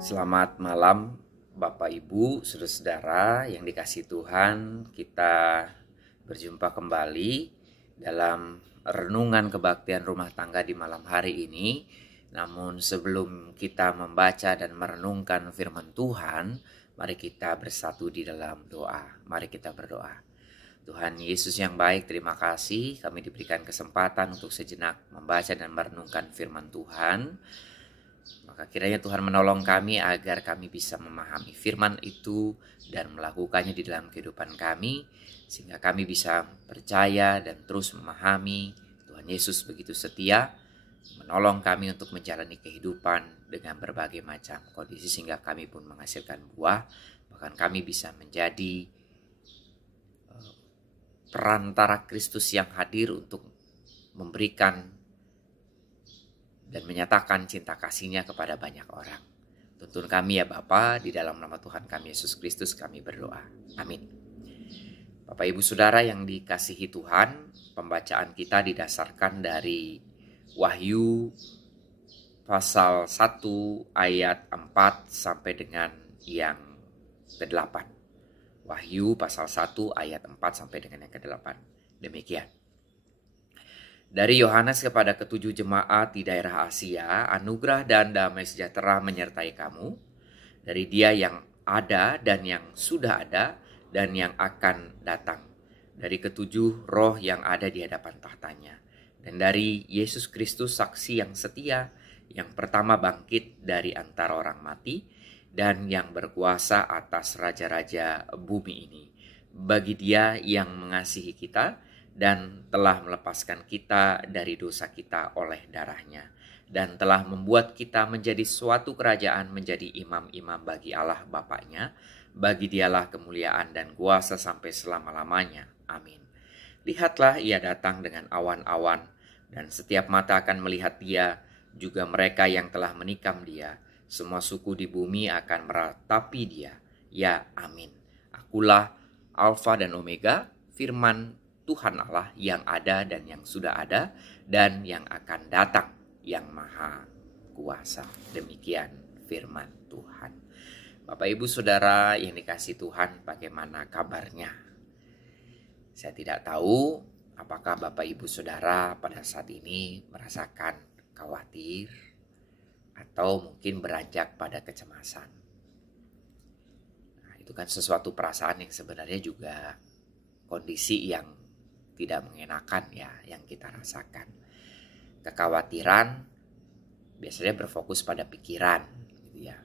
Selamat malam Bapak Ibu, saudara-saudara yang dikasihi Tuhan. Kita berjumpa kembali dalam renungan kebaktian rumah tangga di malam hari ini. Namun sebelum kita membaca dan merenungkan firman Tuhan, mari kita bersatu di dalam doa. Mari kita berdoa. Tuhan Yesus yang baik, terima kasih kami diberikan kesempatan untuk sejenak membaca dan merenungkan firman Tuhan. Maka kiranya Tuhan menolong kami agar kami bisa memahami firman itu dan melakukannya di dalam kehidupan kami, sehingga kami bisa percaya dan terus memahami Tuhan Yesus begitu setia, menolong kami untuk menjalani kehidupan dengan berbagai macam kondisi, sehingga kami pun menghasilkan buah, bahkan kami bisa menjadi perantara Kristus yang hadir untuk memberikan dan menyatakan cinta kasih-Nya kepada banyak orang. Tuntun kami ya Bapa, di dalam nama Tuhan kami Yesus Kristus kami berdoa. Amin. Bapak Ibu Saudara yang dikasihi Tuhan, pembacaan kita didasarkan dari Wahyu pasal 1 ayat 4 sampai dengan yang ke-8. Wahyu pasal 1 ayat 4 sampai dengan yang ke-8. Demikian. Dari Yohanes kepada ketujuh jemaat di daerah Asia, anugerah dan damai sejahtera menyertai kamu. Dari Dia yang ada dan yang sudah ada dan yang akan datang. Dari ketujuh roh yang ada di hadapan tahtanya. Dan dari Yesus Kristus saksi yang setia, yang pertama bangkit dari antara orang mati, dan yang berkuasa atas raja-raja bumi ini. Bagi Dia yang mengasihi kita, dan telah melepaskan kita dari dosa kita oleh darahnya, dan telah membuat kita menjadi suatu kerajaan, menjadi imam-imam bagi Allah Bapaknya. Bagi Dialah kemuliaan dan kuasa sampai selama-lamanya. Amin. Lihatlah, Ia datang dengan awan-awan, dan setiap mata akan melihat Dia, juga mereka yang telah menikam Dia. Semua suku di bumi akan meratapi Dia. Ya, amin. Akulah Alfa dan Omega, firman Tuhan Allah yang ada dan yang sudah ada dan yang akan datang, yang maha kuasa. Demikian firman Tuhan. Bapak Ibu Saudara yang dikasihi Tuhan, bagaimana kabarnya? Saya tidak tahu apakah Bapak Ibu Saudara pada saat ini merasakan khawatir atau mungkin beranjak pada kecemasan. Nah, itu kan sesuatu perasaan yang sebenarnya juga kondisi yang tidak mengenakan ya yang kita rasakan. Kekhawatiran biasanya berfokus pada pikiran gitu ya.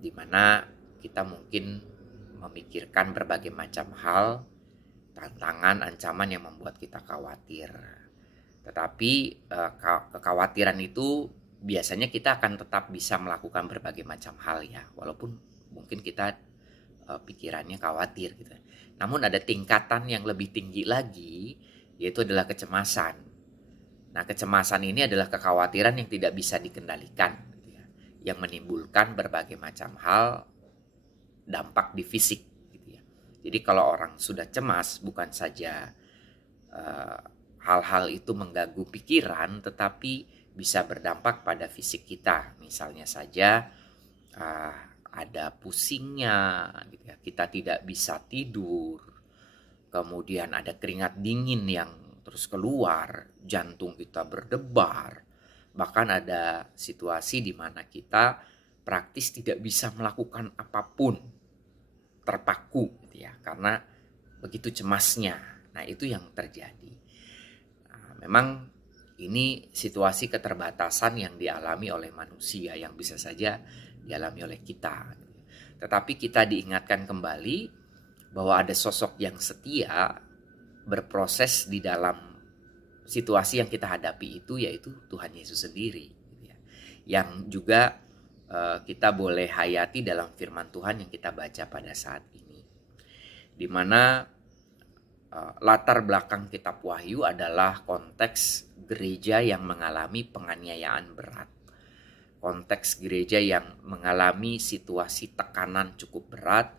Dimana kita mungkin memikirkan berbagai macam hal, tantangan, ancaman yang membuat kita khawatir. Tetapi kekhawatiran itu biasanya kita akan tetap bisa melakukan berbagai macam hal ya, walaupun mungkin kita pikirannya khawatir gitu. Namun ada tingkatan yang lebih tinggi lagi, yaitu adalah kecemasan. Nah, kecemasan ini adalah kekhawatiran yang tidak bisa dikendalikan gitu ya, yang menimbulkan berbagai macam hal, dampak di fisik gitu ya. Jadi kalau orang sudah cemas, bukan saja hal-hal itu mengganggu pikiran, tetapi bisa berdampak pada fisik kita. Misalnya saja ada pusingnya gitu ya, kita tidak bisa tidur, kemudian ada keringat dingin yang terus keluar, jantung kita berdebar, bahkan ada situasi di mana kita praktis tidak bisa melakukan apapun, terpaku gitu ya, karena begitu cemasnya. Nah, itu yang terjadi. Nah, memang ini situasi keterbatasan yang dialami oleh manusia, yang bisa saja dialami oleh kita. Tetapi kita diingatkan kembali bahwa ada sosok yang setia berproses di dalam situasi yang kita hadapi itu, yaitu Tuhan Yesus sendiri, yang juga kita boleh hayati dalam firman Tuhan yang kita baca pada saat ini, di mana latar belakang kitab Wahyu adalah konteks gereja yang mengalami penganiayaan berat. Konteks gereja yang mengalami situasi tekanan cukup berat,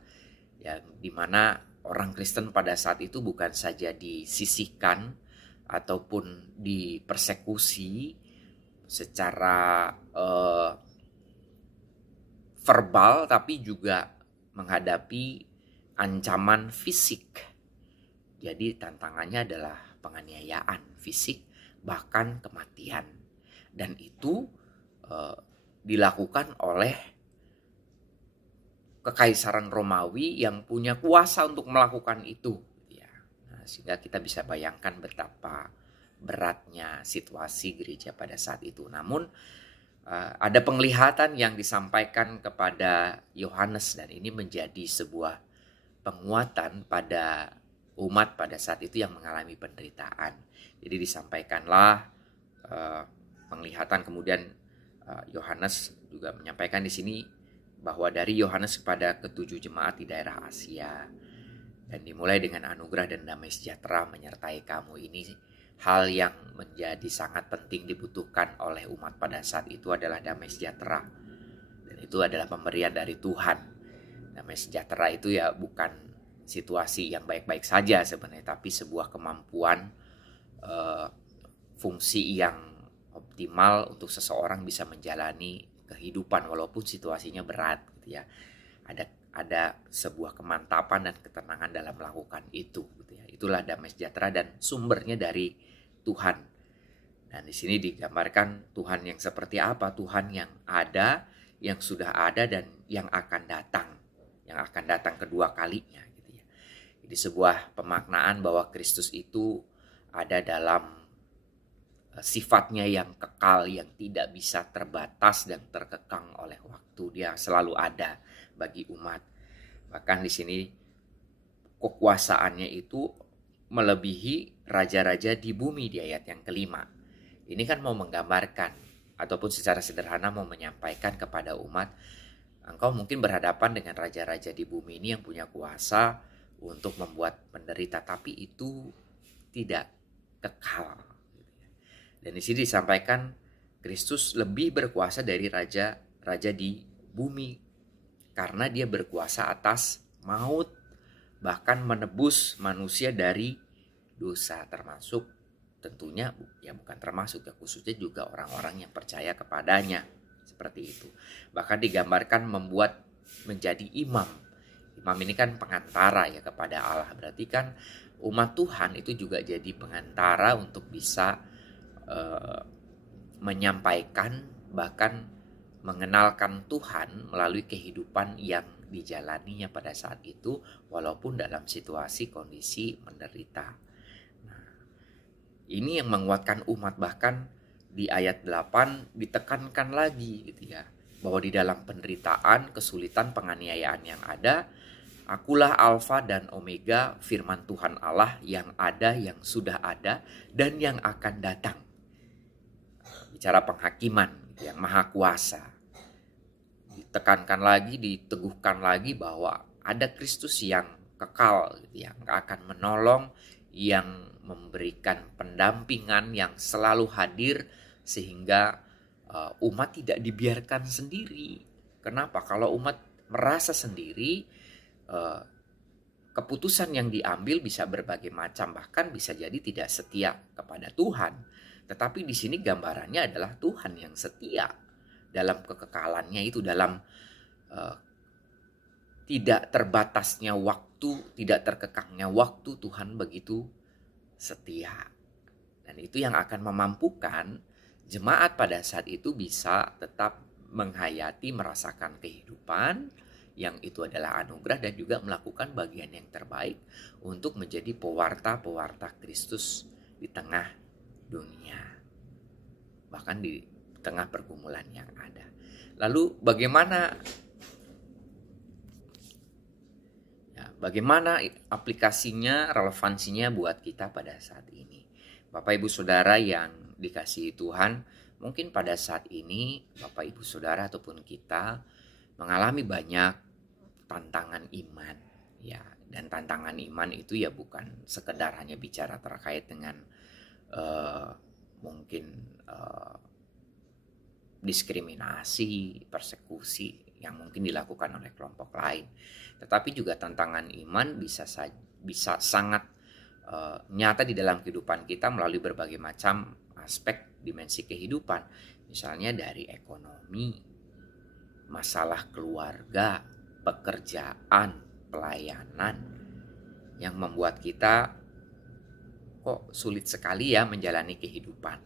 yang dimana orang Kristen pada saat itu bukan saja disisihkan ataupun dipersekusi secara verbal tapi juga menghadapi ancaman fisik. Jadi tantangannya adalah penganiayaan fisik bahkan kematian. Dan itu dilakukan oleh Kekaisaran Romawi yang punya kuasa untuk melakukan itu. Ya. Nah, sehingga kita bisa bayangkan betapa beratnya situasi gereja pada saat itu. Namun ada penglihatan yang disampaikan kepada Yohanes dan ini menjadi sebuah penguatan pada umat pada saat itu yang mengalami penderitaan. Jadi disampaikanlah penglihatan, kemudian Yohanes juga menyampaikan di sini bahwa dari Yohanes kepada ketujuh jemaat di daerah Asia, dan dimulai dengan anugerah dan damai sejahtera menyertai kamu. Ini hal yang menjadi sangat penting dibutuhkan oleh umat pada saat itu adalah damai sejahtera. Dan itu adalah pemberian dari Tuhan. Damai sejahtera itu ya bukan situasi yang baik-baik saja sebenarnya, tapi sebuah kemampuan fungsi yang optimal untuk seseorang bisa menjalani kehidupan walaupun situasinya berat gitu ya. Ada sebuah kemantapan dan ketenangan dalam melakukan itu gitu ya. Itulah damai sejahtera dan sumbernya dari Tuhan. Dan di sini digambarkan Tuhan yang seperti apa? Tuhan yang ada, yang sudah ada dan yang akan datang. Yang akan datang kedua kalinya gitu ya. Jadi sebuah pemaknaan bahwa Kristus itu ada dalam sifatnya yang kekal, yang tidak bisa terbatas dan terkekang oleh waktu. Dia selalu ada bagi umat. Bahkan di sini kekuasaannya itu melebihi raja-raja di bumi di ayat yang kelima. Ini kan mau menggambarkan ataupun secara sederhana mau menyampaikan kepada umat, engkau mungkin berhadapan dengan raja-raja di bumi ini yang punya kuasa untuk membuat menderita, tapi itu tidak kekal. Dan di sini disampaikan Kristus lebih berkuasa dari raja-raja di bumi karena dia berkuasa atas maut, bahkan menebus manusia dari dosa, termasuk tentunya ya bukan termasuk ya, khususnya juga orang-orang yang percaya kepadanya, seperti itu. Bahkan digambarkan membuat menjadi imam. Imam ini kan pengantara ya kepada Allah, berarti kan umat Tuhan itu juga jadi pengantara untuk bisa menyampaikan bahkan mengenalkan Tuhan melalui kehidupan yang dijalaninya pada saat itu walaupun dalam situasi kondisi menderita. Nah, ini yang menguatkan umat. Bahkan di ayat 8 ditekankan lagi gitu ya, bahwa di dalam penderitaan, kesulitan, penganiayaan yang ada, akulah Alfa dan Omega, firman Tuhan Allah yang ada, yang sudah ada dan yang akan datang. Bicara penghakiman yang maha kuasa. Ditekankan lagi, diteguhkan lagi bahwa ada Kristus yang kekal, yang akan menolong, yang memberikan pendampingan, yang selalu hadir sehingga umat tidak dibiarkan sendiri. Kenapa? Kalau umat merasa sendiri, keputusan yang diambil bisa berbagai macam, bahkan bisa jadi tidak setia kepada Tuhan. Tetapi di sini gambarannya adalah Tuhan yang setia dalam kekekalannya itu, dalam tidak terbatasnya waktu, tidak terkekangnya waktu, Tuhan begitu setia. Dan itu yang akan memampukan jemaat pada saat itu bisa tetap menghayati, merasakan kehidupan yang itu adalah anugerah dan juga melakukan bagian yang terbaik untuk menjadi pewarta-pewarta Kristus di tengah dunia, bahkan di tengah pergumulan yang ada. Lalu bagaimana aplikasinya, relevansinya buat kita pada saat ini? Bapak Ibu Saudara yang dikasihi Tuhan, mungkin pada saat ini Bapak Ibu Saudara ataupun kita mengalami banyak tantangan iman, ya. Dan tantangan iman itu ya bukan sekedar hanya bicara terkait dengan mungkin diskriminasi, persekusi yang mungkin dilakukan oleh kelompok lain, tetapi juga tantangan iman bisa sangat nyata di dalam kehidupan kita melalui berbagai macam aspek dimensi kehidupan, misalnya dari ekonomi, masalah keluarga, pekerjaan, pelayanan yang membuat kita kok sulit sekali ya menjalani kehidupan.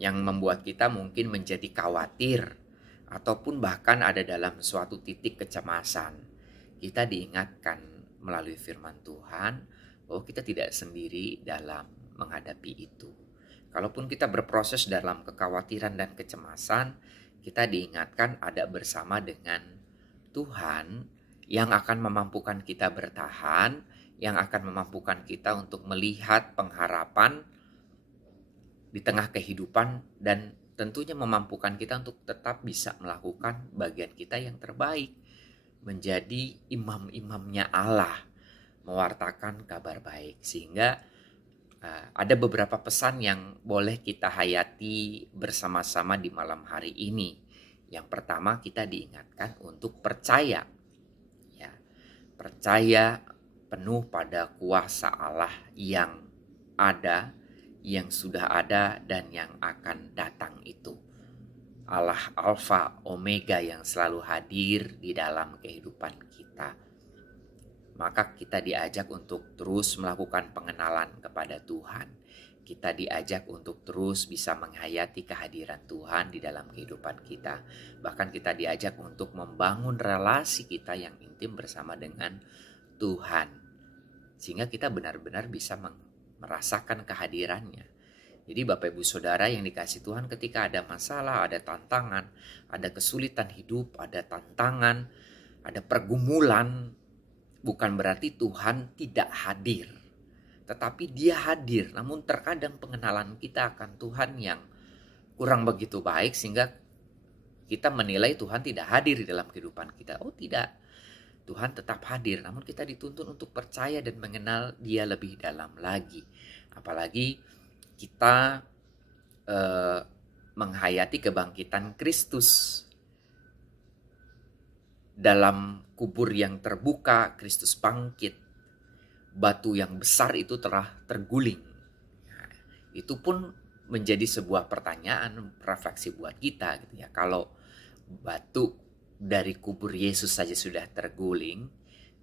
Yang membuat kita mungkin menjadi khawatir ataupun bahkan ada dalam suatu titik kecemasan. Kita diingatkan melalui firman Tuhan bahwa kita tidak sendiri dalam menghadapi itu. Kalaupun kita berproses dalam kekhawatiran dan kecemasan, kita diingatkan ada bersama dengan Tuhan yang akan memampukan kita bertahan, yang akan memampukan kita untuk melihat pengharapan di tengah kehidupan, dan tentunya memampukan kita untuk tetap bisa melakukan bagian kita yang terbaik, menjadi imam-imamnya Allah, mewartakan kabar baik. Sehingga ada beberapa pesan yang boleh kita hayati bersama-sama di malam hari ini. Yang pertama, kita diingatkan untuk percaya, ya, percaya penuh pada kuasa Allah yang ada, yang sudah ada, dan yang akan datang itu. Allah Alfa Omega yang selalu hadir di dalam kehidupan kita. Maka kita diajak untuk terus melakukan pengenalan kepada Tuhan. Kita diajak untuk terus bisa menghayati kehadiran Tuhan di dalam kehidupan kita. Bahkan kita diajak untuk membangun relasi kita yang intim bersama dengan Tuhan. Sehingga kita benar-benar bisa merasakan kehadirannya. Jadi Bapak Ibu Saudara yang dikasihi Tuhan, ketika ada masalah, ada tantangan, ada kesulitan hidup, ada tantangan, ada pergumulan, bukan berarti Tuhan tidak hadir. Tetapi Dia hadir, namun terkadang pengenalan kita akan Tuhan yang kurang begitu baik sehingga kita menilai Tuhan tidak hadir di dalam kehidupan kita. Oh tidak, Tuhan tetap hadir, namun kita dituntun untuk percaya dan mengenal Dia lebih dalam lagi. Apalagi kita menghayati kebangkitan Kristus. Dalam kubur yang terbuka, Kristus bangkit. Batu yang besar itu telah terguling. Nah, itu pun menjadi sebuah pertanyaan, refleksi buat kita gitu ya. Kalau batu dari kubur Yesus saja sudah terguling,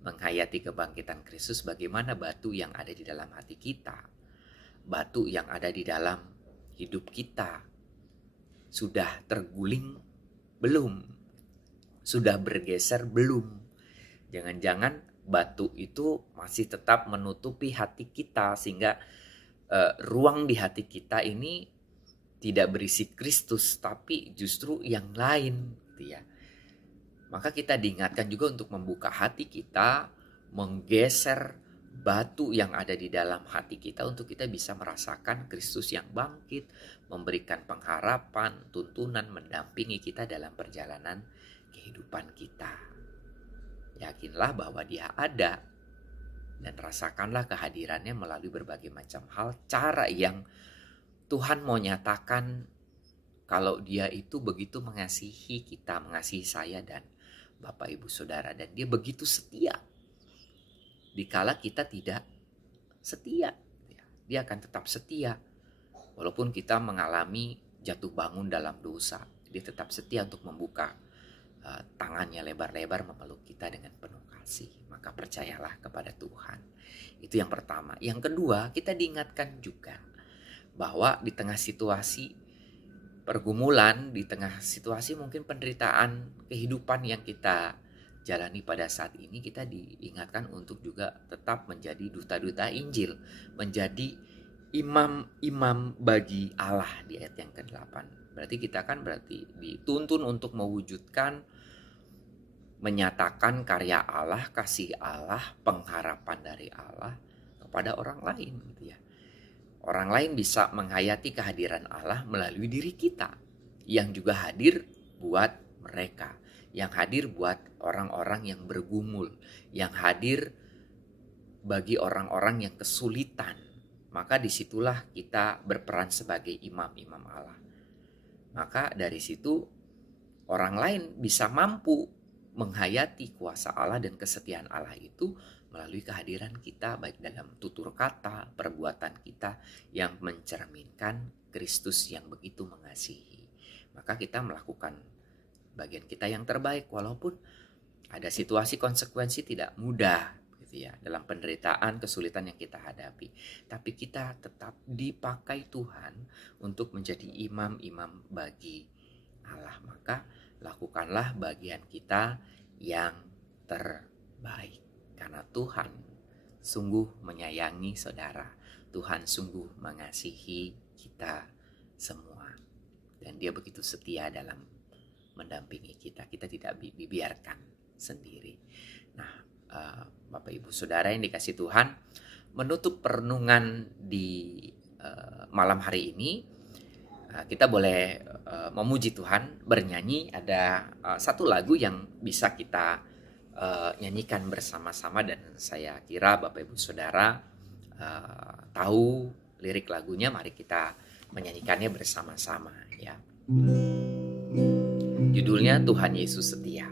menghayati kebangkitan Kristus, bagaimana batu yang ada di dalam hati kita? Batu yang ada di dalam hidup kita sudah terguling belum? Sudah bergeser belum? Jangan-jangan batu itu masih tetap menutupi hati kita sehingga ruang di hati kita ini tidak berisi Kristus, tapi justru yang lain gitu ya. Maka kita diingatkan juga untuk membuka hati kita, menggeser batu yang ada di dalam hati kita untuk kita bisa merasakan Kristus yang bangkit, memberikan pengharapan, tuntunan, mendampingi kita dalam perjalanan kehidupan kita. Yakinlah bahwa Dia ada dan rasakanlah kehadirannya melalui berbagai macam hal, cara yang Tuhan mau nyatakan kalau Dia itu begitu mengasihi kita, mengasihi saya dan Bapak Ibu Saudara, dan Dia begitu setia. Dikala kita tidak setia, Dia akan tetap setia. Walaupun kita mengalami jatuh bangun dalam dosa, Dia tetap setia untuk membuka tangannya lebar-lebar memeluk kita dengan penuh kasih. Maka percayalah kepada Tuhan. Itu yang pertama. Yang kedua, kita diingatkan juga bahwa di tengah situasi pergumulan, di tengah situasi mungkin penderitaan kehidupan yang kita jalani pada saat ini, kita diingatkan untuk juga tetap menjadi duta-duta Injil, menjadi imam-imam bagi Allah di ayat yang ke-8. Berarti kita kan dituntun untuk mewujudkan, menyatakan karya Allah, kasih Allah, pengharapan dari Allah kepada orang lain gitu ya. Orang lain bisa menghayati kehadiran Allah melalui diri kita yang juga hadir buat mereka, yang hadir buat orang-orang yang bergumul, yang hadir bagi orang-orang yang kesulitan. Maka disitulah kita berperan sebagai imam-imam Allah. Maka dari situ orang lain bisa mampu menghayati kuasa Allah dan kesetiaan Allah itu melalui kehadiran kita, baik dalam tutur kata, perbuatan kita yang mencerminkan Kristus yang begitu mengasihi. Maka kita melakukan bagian kita yang terbaik, walaupun ada situasi konsekuensi tidak mudah gitu ya, dalam penderitaan, kesulitan yang kita hadapi. Tapi kita tetap dipakai Tuhan untuk menjadi imam-imam bagi Allah. Maka lakukanlah bagian kita yang terbaik. Karena Tuhan sungguh menyayangi saudara. Tuhan sungguh mengasihi kita semua. Dan Dia begitu setia dalam mendampingi kita. Kita tidak dibiarkan sendiri. Nah, Bapak Ibu Saudara yang dikasih Tuhan, menutup perenungan di malam hari ini, kita boleh memuji Tuhan, bernyanyi. Ada satu lagu yang bisa kita nyanyikan bersama-sama, dan saya kira Bapak Ibu Saudara tahu lirik lagunya. Mari kita menyanyikannya bersama-sama ya. Judulnya Tuhan Yesus Setia.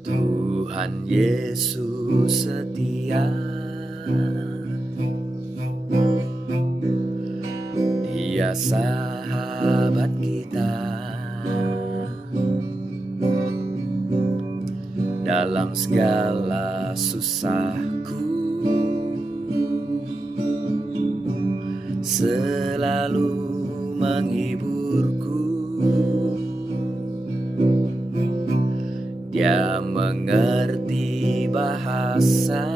Tuhan Yesus setia, Dia sahabat kita dalam segala susahku, selalu menghiburku. Dia mengerti bahasa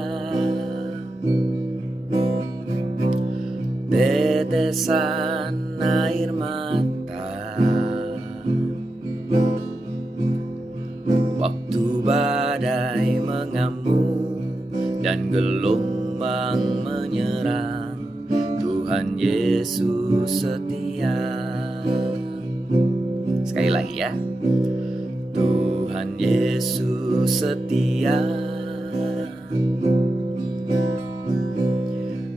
tetesan air mata waktu badai mengamuk dan gelombang menyerang. Tuhan Yesus setia. Sekali lagi ya. Tuhan Yesus setia,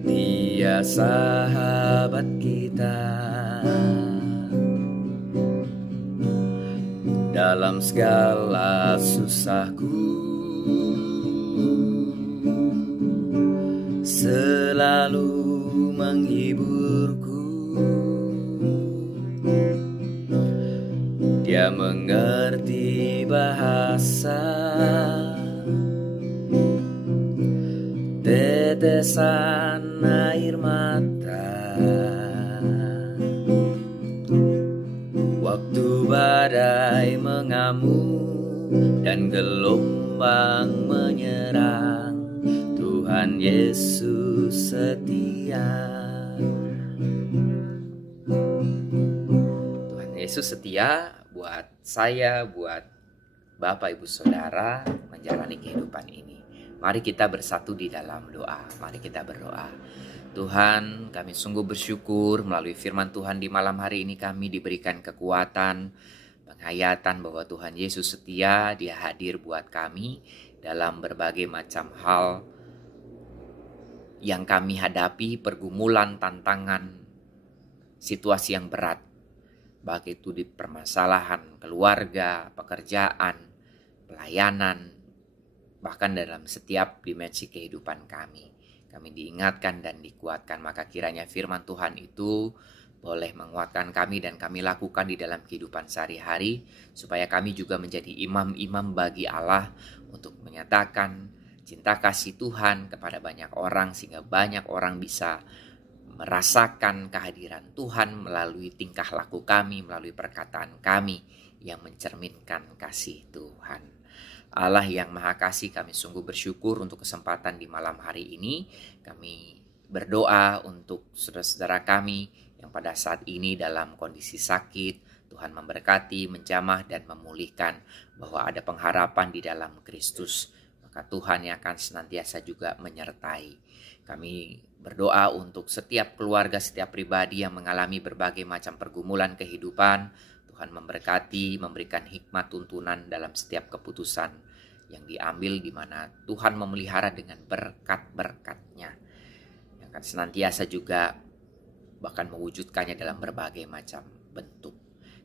Dia sahabat kita dalam segala susahku, selalu menghiburku. Dia mengerti bahasa tetesan air mata waktu badai mengamuk dan gelombang menyerang. Tuhan Yesus setia. Tuhan Yesus setia buat saya, buat Bapak Ibu Saudara menjalani kehidupan ini. Mari kita bersatu di dalam doa. Mari kita berdoa. Tuhan, kami sungguh bersyukur melalui firman Tuhan di malam hari ini kami diberikan kekuatan, penghayatan bahwa Tuhan Yesus setia. Dia hadir buat kami dalam berbagai macam hal yang kami hadapi, pergumulan, tantangan, situasi yang berat. Baik itu di permasalahan keluarga, pekerjaan, pelayanan, bahkan dalam setiap dimensi kehidupan kami. Kami diingatkan dan dikuatkan, maka kiranya firman Tuhan itu boleh menguatkan kami dan kami lakukan di dalam kehidupan sehari-hari, supaya kami juga menjadi imam-imam bagi Allah untuk menyatakan cinta kasih Tuhan kepada banyak orang, sehingga banyak orang bisa merasakan kehadiran Tuhan melalui tingkah laku kami, melalui perkataan kami yang mencerminkan kasih Tuhan. Allah yang Maha Kasih, kami sungguh bersyukur untuk kesempatan di malam hari ini. Kami berdoa untuk saudara-saudara kami yang pada saat ini dalam kondisi sakit. Tuhan memberkati, menjamah dan memulihkan, bahwa ada pengharapan di dalam Kristus. Maka Tuhan yang akan senantiasa juga menyertai. Kami berdoa untuk setiap keluarga, setiap pribadi yang mengalami berbagai macam pergumulan kehidupan. Tuhan memberkati, memberikan hikmat tuntunan dalam setiap keputusan yang diambil, di mana Tuhan memelihara dengan berkat-berkat-Nya yang akan senantiasa juga bahkan mewujudkannya dalam berbagai macam bentuk.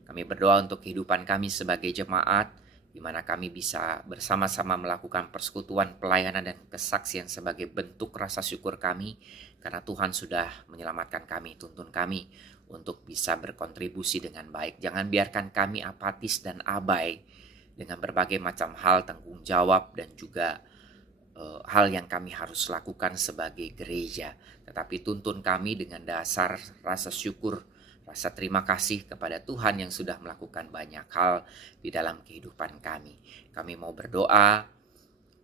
Kami berdoa untuk kehidupan kami sebagai jemaat di mana kami bisa bersama-sama melakukan persekutuan, pelayanan, dan kesaksian sebagai bentuk rasa syukur kami, karena Tuhan sudah menyelamatkan kami. Tuntun kami untuk bisa berkontribusi dengan baik. Jangan biarkan kami apatis dan abai dengan berbagai macam hal, tanggung jawab, dan juga hal yang kami harus lakukan sebagai gereja. Tetapi tuntun kami dengan dasar rasa syukur, rasa terima kasih kepada Tuhan yang sudah melakukan banyak hal di dalam kehidupan kami. Kami mau berdoa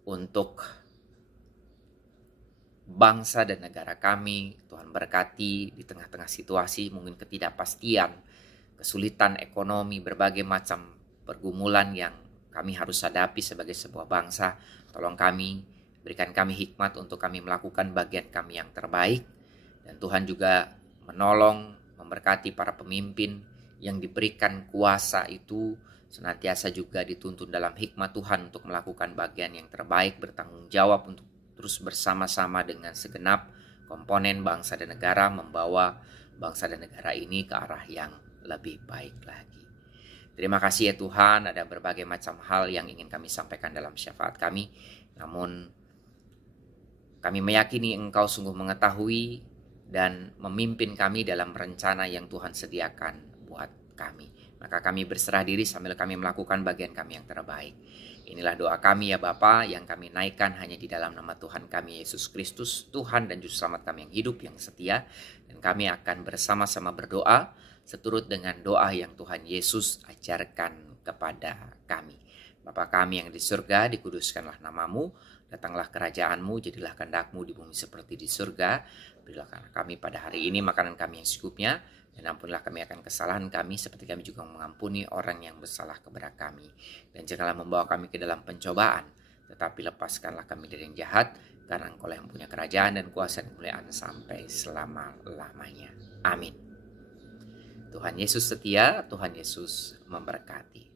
untuk bangsa dan negara kami. Tuhan berkati di tengah-tengah situasi mungkin ketidakpastian, kesulitan ekonomi, berbagai macam pergumulan yang kami harus hadapi sebagai sebuah bangsa. Tolong kami, berikan kami hikmat untuk kami melakukan bagian kami yang terbaik. Dan Tuhan juga menolong, memberkati para pemimpin yang diberikan kuasa itu senantiasa juga dituntun dalam hikmat Tuhan untuk melakukan bagian yang terbaik, bertanggung jawab untuk terus bersama-sama dengan segenap komponen bangsa dan negara membawa bangsa dan negara ini ke arah yang lebih baik lagi. Terima kasih ya Tuhan, ada berbagai macam hal yang ingin kami sampaikan dalam syafaat kami, namun kami meyakini Engkau sungguh mengetahui dan memimpin kami dalam rencana yang Tuhan sediakan buat kami. Maka kami berserah diri sambil kami melakukan bagian kami yang terbaik. Inilah doa kami ya Bapa, yang kami naikkan hanya di dalam nama Tuhan kami Yesus Kristus, Tuhan dan Juru Selamat kami yang hidup, yang setia. Dan kami akan bersama-sama berdoa seturut dengan doa yang Tuhan Yesus ajarkan kepada kami. Bapa kami yang di surga, dikuduskanlah namamu, datanglah kerajaan-Mu, jadilah kehendak-Mu di bumi seperti di surga. Berilah kami pada hari ini makanan kami yang secukupnya, dan ampunilah kami akan kesalahan kami, seperti kami juga mengampuni orang yang bersalah kepada kami. Dan janganlah membawa kami ke dalam pencobaan, tetapi lepaskanlah kami dari yang jahat, karena Engkau yang punya kerajaan dan kuasa dan kemuliaan sampai selama-lamanya. Amin. Tuhan Yesus setia, Tuhan Yesus memberkati.